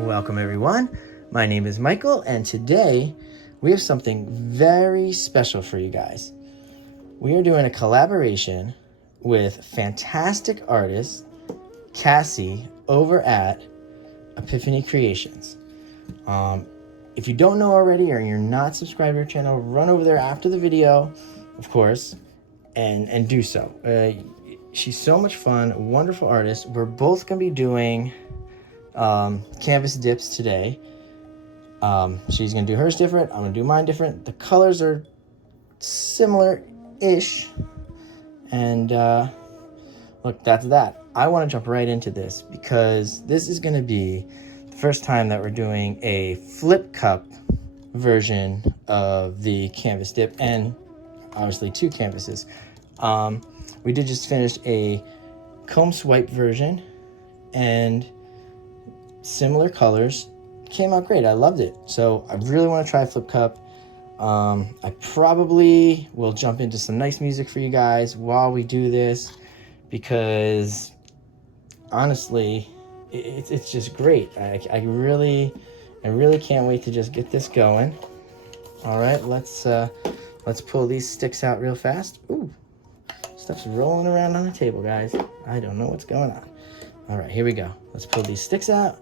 Welcome everyone. My name is Michael and today we have something very special for you guys. We are doing a collaboration with fantastic artist Cassie over at Epiphany Creations. If you don't know already or you're not subscribed to her channel, run over there after the video, of course, and do so. She's so much fun, wonderful artist. We're both going to be doing canvas dips today. She's going to do hers different. I'm going to do mine different. The colors are similar-ish. And look, that's that. I want to jump right into this because this is going to be the first time that we're doing a flip cup version of the canvas dip, and obviously two canvases. We did just finish a comb swipe version and similar colors. Came out great. I loved it. So I really want to try flip cup. I probably will jump into some nice music for you guys while we do this because honestly it's just great. I really can't wait to just get this going. All right, let's pull these sticks out real fast. Ooh, stuff's rolling around on the table, guys. I don't know what's going on. All right, here we go. Let's pull these sticks out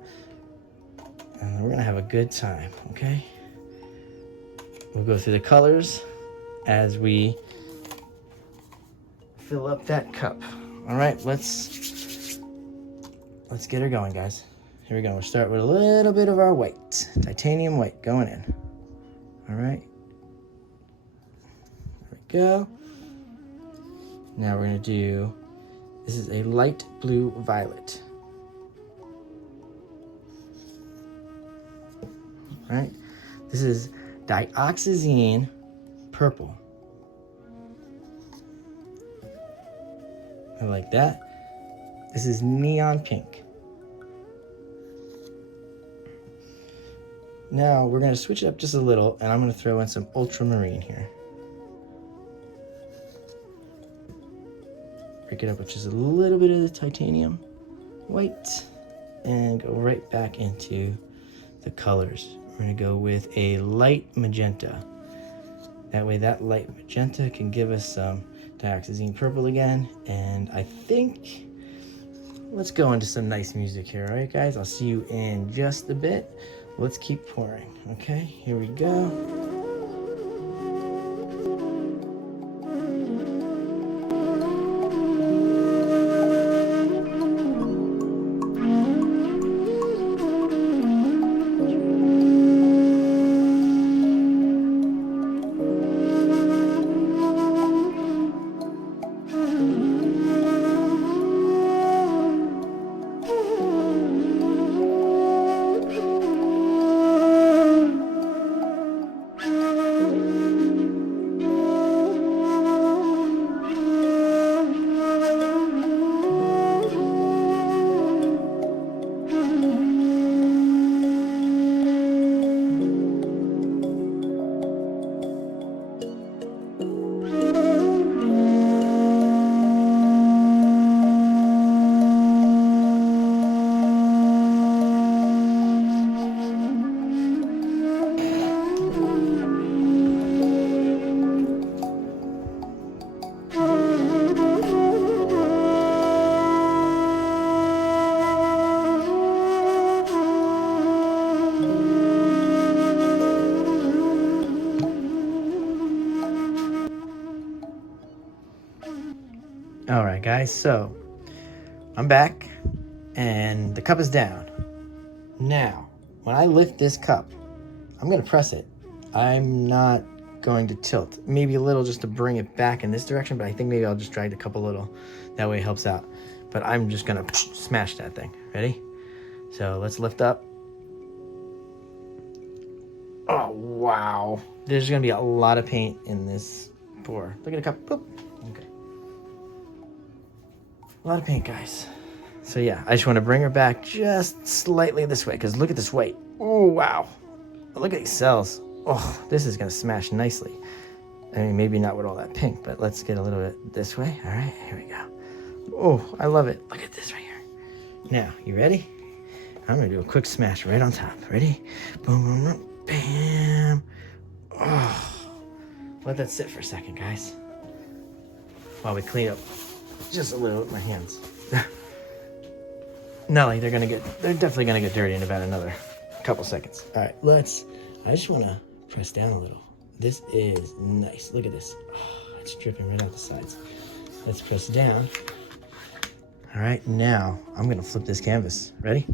and we're gonna have a good time. Okay, we'll go through the colors as we fill up that cup. All right, let's get her going, guys. Here we go. We'll start with a little bit of our white, titanium white going in. All right, there we go. Now we're gonna do, this is a light blue violet. All right, this is dioxazine purple. I like that. This is neon pink. Now we're gonna switch it up just a little and I'm gonna throw in some ultramarine here. Break it up with just a little bit of the titanium white and go right back into the colors. We're gonna go with a light magenta. That way that light magenta can give us some dioxazine purple again. And I think, let's go into some nice music here. All right, guys, I'll see you in just a bit. Let's keep pouring. Okay, here we go. All right, guys, so I'm back and the cup is down. Now, when I lift this cup, I'm gonna press it. I'm not going to tilt. Maybe a little just to bring it back in this direction, but I think maybe I'll just drag the cup a little. That way it helps out. But I'm just gonna smash that thing. Ready? So let's lift up. Oh, wow. There's gonna be a lot of paint in this pour. Look at the cup, boop. Okay. A lot of paint, guys. So yeah, I just want to bring her back just slightly this way because look at this white. Oh, wow. Look at these cells. Oh, this is going to smash nicely. I mean, maybe not with all that pink, but let's get a little bit this way. All right, here we go. Oh, I love it. Look at this right here. Now, you ready? I'm gonna do a quick smash right on top. Ready? Boom, boom, boom, bam. Oh, let that sit for a second, guys, while we clean up just a little with my hands. Not like they're definitely gonna get dirty in about another couple seconds. All right, I just wanna press down a little. This is nice. Look at this. Oh, it's dripping right out the sides. Let's press down. All right, now I'm gonna flip this canvas. Ready?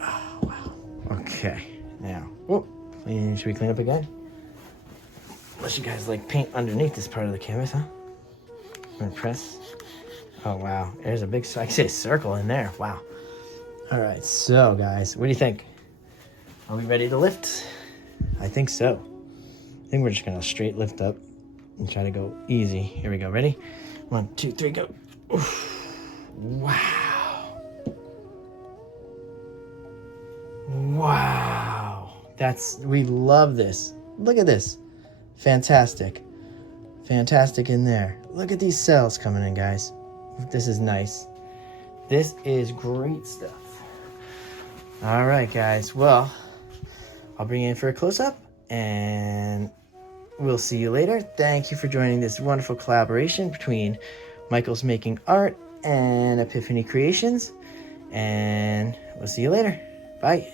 Oh, wow. Okay, now, should we clean up again? Unless you guys like paint underneath this part of the canvas, huh? I'm gonna press. Oh, wow, there's a big, I can see a circle in there. Wow. All right, so guys, what do you think? Are we ready to lift? I think so. I think we're just gonna straight lift up and try to go easy. Here we go, ready? 1, 2, 3, go. Oof. Wow. Wow. We love this. Look at this. Fantastic. Fantastic in there. Look at these cells coming in, guys. This is nice. This is great stuff. All right, guys. Well, I'll bring you in for a close-up, and we'll see you later. Thank you for joining this wonderful collaboration between Michael's Making Art and Epiphany Creations, and we'll see you later. Bye.